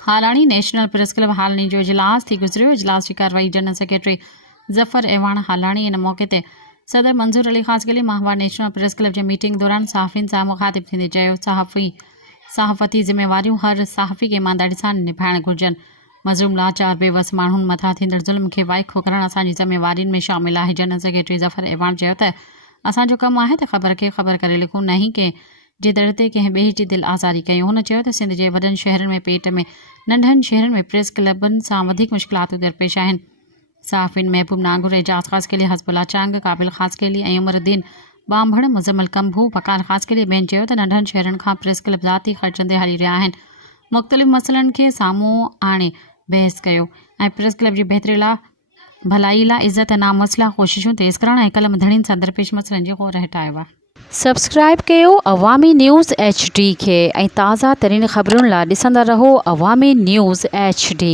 Halani national press club हालनी जो इजलास थी गुजरियो। इजलास की कार्रवाई जनरल सेक्रेटरी जफ़र एवान हालाणी इन मौके ते सदर मंजूर अली ख़ास के माहवार नेशनल प्रेस क्लब की मीटिंग दौरान सहाफ़िन से मुखातिब थींदे चयो सहाफ़ती ज़िम्मेवारियों हर सहाफ़ी के ईमानदारी से निभाइण घुर्जन। मज़लूम लाचार बेवस माण्हुनि मथां थींदड़ ज़ुल्म खे वाइखो करणु असांजी ज़िम्मेवारियुनि में शामिल है। जनरल सेक्रेटरी ज़फ़र एवान चयो त असांजो कमु आहे त ख़बर खे ख़बर करे लिखूं, न ही कंहिं जे दर ते कंहिं ॿिए जी दिलि आज़ारी कयूं। हुन चयो त सिंध जे वॾनि शहरनि में पेट में नंढनि शहरनि में प्रेस क्लबनि सां वधीक मुश्किलातूं दरपेश आहिनि। सहाफ़िन महबूब नागुर, एजाज ख़ास के लिए, हज़बुल्ला चांग, काबिल ख़ास के लिए ऐं उमरुद्दीन बांभड़, मुज़म्मिल कंभू, पकार ख़ास के लिए ॿियनि चयो त नंढनि शहरनि खां प्रेस क्लब ज़ाती ख़र्चंदे हली रहिया आहिनि। मुख़्तलिफ़ मसइलनि खे साम्हूं आणे बहस कयो ऐं प्रेस क्लब जी बहितरी लाइ, भलाई लाइ, इज़त नामवसला कोशिशूं तेज़ करण ऐं कलम धड़ीनि सां दरपेश मसइलनि जी ग़ौर हटायो आहे। सब्सक्राइब कयो अवामी न्यूज़ HD खे ऐं ताज़ा तरीन ख़बरुनि लाइ ॾिसंदा रहो अवामी न्यूज़ HD।